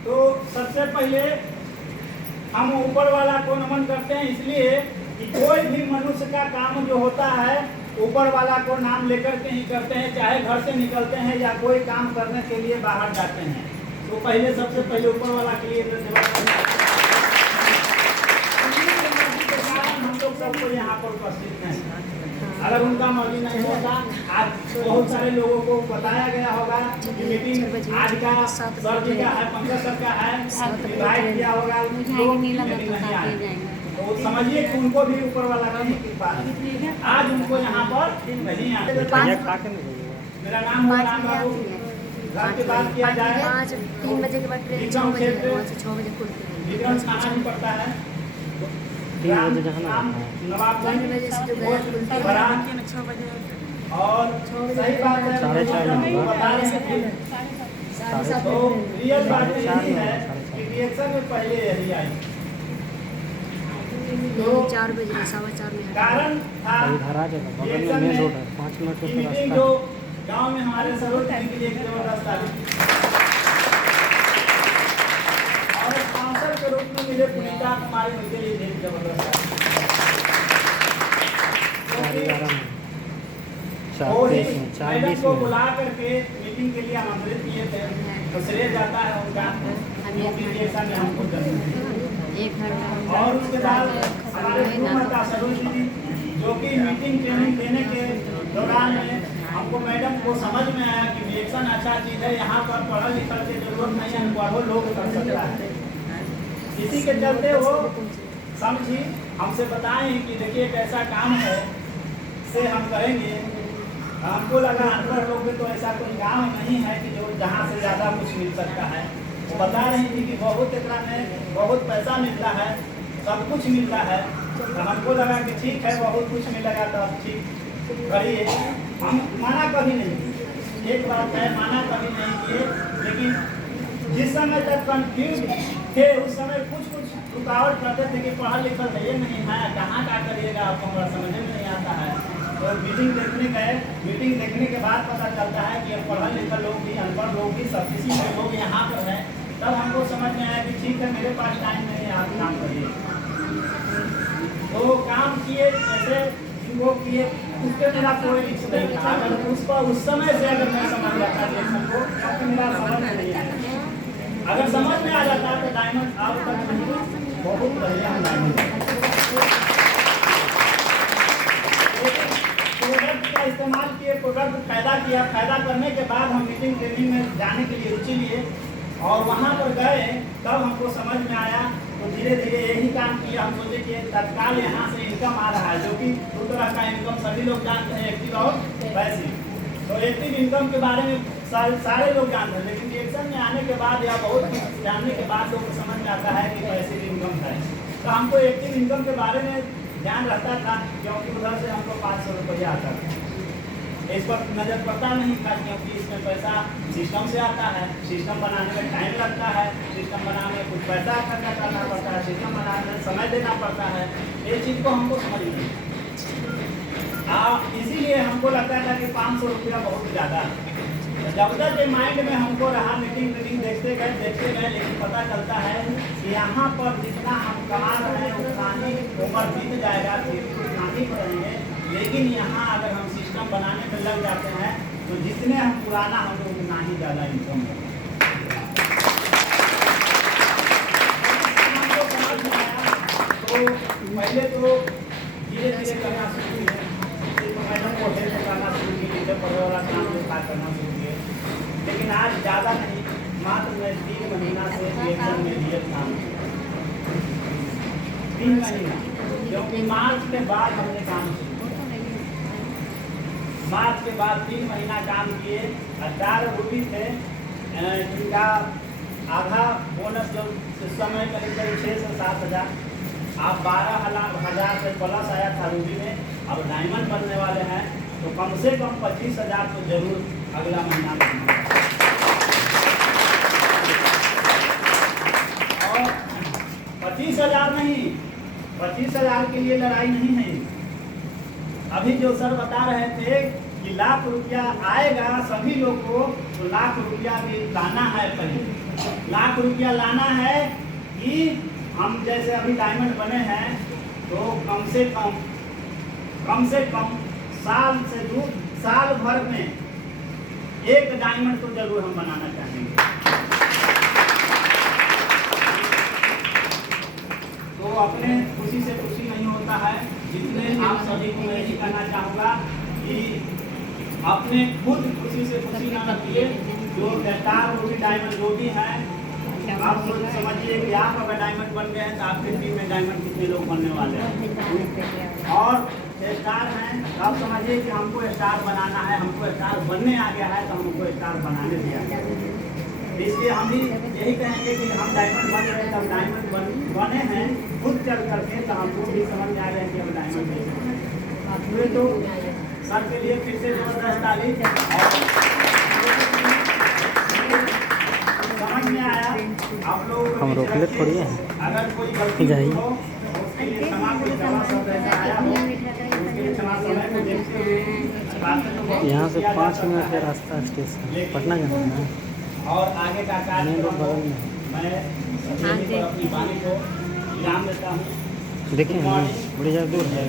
तो सबसे पहले हम ऊपर वाला को नमन करते हैं, इसलिए कि कोई भी मनुष्य का काम जो होता है ऊपर वाला को नाम लेकर के ही करते हैं, चाहे घर से निकलते हैं या कोई काम करने के लिए बाहर जाते हैं। तो पहले सबसे पहले ऊपर वाला के लिए हम लोग सबको यहाँ पर उपस्थित हैं। अगर उनका मर्जी नहीं होता, आज बहुत सारे लोगों को बताया गया होगा कि मीटिंग आज का सर जी का है, पंकज सर का है, इनवाइट किया होगा, तो समझिए कि उनको भी ऊपर वाला की कृपा है, आज उनको यहाँ पर नहीं आए। मेरा नाम है राम बाबू। घर के बाद किया जाए 3 बजे के बाद ट्रेन 6 बजे 6 बजे खुलती है। विक्रम खाना भी पड़ता है, 3 बजे से जो गया खुलती है 6 बजे और सही बात है, बता रहे हैं तो रियल बात यही है कि रिएक्शन में पहले यही आई, 4 बजे 4:15 में कारण था रिएक्शन में 5 मिनट मीटिंग जो गांव में हमारे सरोज के लिए एक जबरदस्त आई और स्पॉन्सर के रूप में मिले पुनीता कुमारी उनके लिए एक जबरदस्त मैडम को बुला करके मीटिंग के लिए आमंत्रित किए थे, तो श्रेय जाता है उनका, में हमको और उसके बाद हमारे माता सरोज जी जो कि मीटिंग ट्रेनिंग देने के दौरान में हमको मैडम को समझ में आया कि रिएक्शन अच्छा चीज़ है, यहाँ पर पढ़ल लिखल की जरूरत नहीं है, पढ़ो लोग कर सकता है। इसी के चलते वो समझी हमसे बताएं कि देखिए एक ऐसा काम है से हम करेंगे। हमको लगा अनपढ़ लोग में तो ऐसा कोई काम नहीं है कि जो जहाँ से ज़्यादा कुछ मिल सकता है। वो बता रही थी कि बहुत एकरा में बहुत पैसा मिलता है, सब कुछ मिलता है। तो हमको लगा कि ठीक है बहुत कुछ मिलेगा तो अब ठीक करिए, हम माना कभी नहीं, एक बात है माना कभी नहीं किए, लेकिन जिस समय तक कंफ्यूज थे उस समय कुछ रुकावट करते थे कि पढ़ा लिखा है नहीं है, कहाँ क्या करिएगा आपको हमारा समझ में नहीं आता है। तो मीटिंग देखने गए, मीटिंग देखने के बाद पता चलता है कि पढ़ा लिखा लोग भी अनपढ़ लोग भी सब किसी के लोग यहाँ पर हैं। तब हमको समझ में आया कि ठीक है मेरे पास टाइम नहीं है, आप काम करिए। तो काम किए जैसे वो किए, उसके मेरा कोई रिस्क नहीं था। अगर उस समय से अगर मैं समझ जाता रिएक्शन को तब मेरा समझ में नहीं आया। अगर समझ में आ जाता तो डायमंड अब तक नहीं, बहुत बढ़िया डायमंड प्रोडक्ट का इस्तेमाल किए, प्रोडक्ट पैदा किया, पैदा करने के बाद हम मीटिंग ट्रेनिंग में जाने के लिए रुचि लिए और वहाँ पर गए, तब हमको समझ में आया। तो धीरे धीरे यही काम किया। हम सोचे कि तत्काल यहाँ से इनकम आ रहा है, जो कि दो तरह का इनकम सभी लोग जानते हैं, एक्टिव और पैसिव। तो एक्टिव इनकम के बारे में सारे लोग जानते हैं, लेकिन रिएक्शन में आने के बाद या बहुत कुछ जानने के बाद लोगों को समझ में आता है कि पैसिव इनकम है। तो हमको एक्टिव इनकम के बारे में ध्यान रहता था, क्योंकि उधर से हमको 500 रुपया आता था। इस पर नज़र पड़ता नहीं था, क्योंकि इसमें पैसा सिस्टम से आता है, सिस्टम बनाने में टाइम लगता है, सिस्टम बनाने में कुछ पैसा खर्चा करना पड़ता है, सिस्टम बनाने में समय देना पड़ता है। ये चीज़ को हमको समझ नहीं। इसीलिए हमको लगता था कि 500 रुपया बहुत ज़्यादा है। जब तक के माइंड में हमको रहा, मीटिंग देखते गए, लेकिन पता चलता है कि यहाँ पर जितना हम कमा रहे हैं उतना ही उम्र बीत जाएगा, फिर उतना ही करेंगे। लेकिन यहाँ अगर हम सिस्टम बनाने में लग जाते हैं तो जितने हम पुराना हम लोग उतना ही ज़्यादा इनकम होगा। तो पहले तो धीरे धीरे करना शुरू किए, मैडम को हेल्प करना शुरू किए, टीचर पढ़े वाला काम जो था करना शुरू किए। लेकिन आज ज़्यादा नहीं, मात्र मैं 3 महीना से रिएक्शन में लिए काम 3 महीना, क्योंकि मार्च के बाद हमने काम शुरू किया। मार्च के बाद 3 महीना काम किए। 18 रूपी थे जिनका आधा बोनस जो इस समय करीब 6 से 7 हज़ार, आप 12,000 से प्लस आया था रूबी में। अब डायमंड बनने वाले हैं तो कम से कम 25,000 तो जरूर अगला महीना में। और 25,000 नहीं, 25,000 के लिए लड़ाई नहीं है। अभी जो सर बता रहे थे कि लाख रुपया आएगा सभी लोग को, तो लाख रुपया भी लाना है। पहले लाख रुपया लाना है कि हम जैसे अभी डायमंड बने हैं तो कम से कम साल भर में एक डायमंड तो जरूर हम बनाना चाहेंगे। तो अपने खुशी से खुशी नहीं होता है, जितने आप सभी को मैं यही कहना चाहूँगा कि अपने खुद खुशी से खुशी ना रखिए। जो स्टार वो भी डायमंड जो भी है, आप सोच समझिए कि आप अगर डायमंड बन गए हैं तो आपके टीम में डायमंड कितने लोग बनने वाले हैं। और स्टार हैं, आप समझिए कि हमको स्टार बनाना है, हमको स्टार बनने आ गया है तो हमको स्टार बनाने दिया गया। इसलिए हम भी यही कहेंगे कि हम डायमंड बन रहे हैं, तब डायमंड बने हैं खुद चल करके, तो हमको भी समझ में आ रहे हैं कि हम डायमंड कैसे। तो सर के लिए फिर से जबरदस्त ताली। समझ में आया आप लोग हम रोकले थोड़ी हैं, अगर कोई गलती हो उसके लिए क्षमा, कोई जवाब सब ऐसा आया हो उसके लिए क्षमा। समय को देखते हुए यहाँ से 5 मिनट का रास्ता स्टेशन पटना जाना है और आगे का कार्यक्रम बगल में मैं अपनी वाणी को विराम देता हूँ। देखिए बड़ी ज़्यादा दूर है।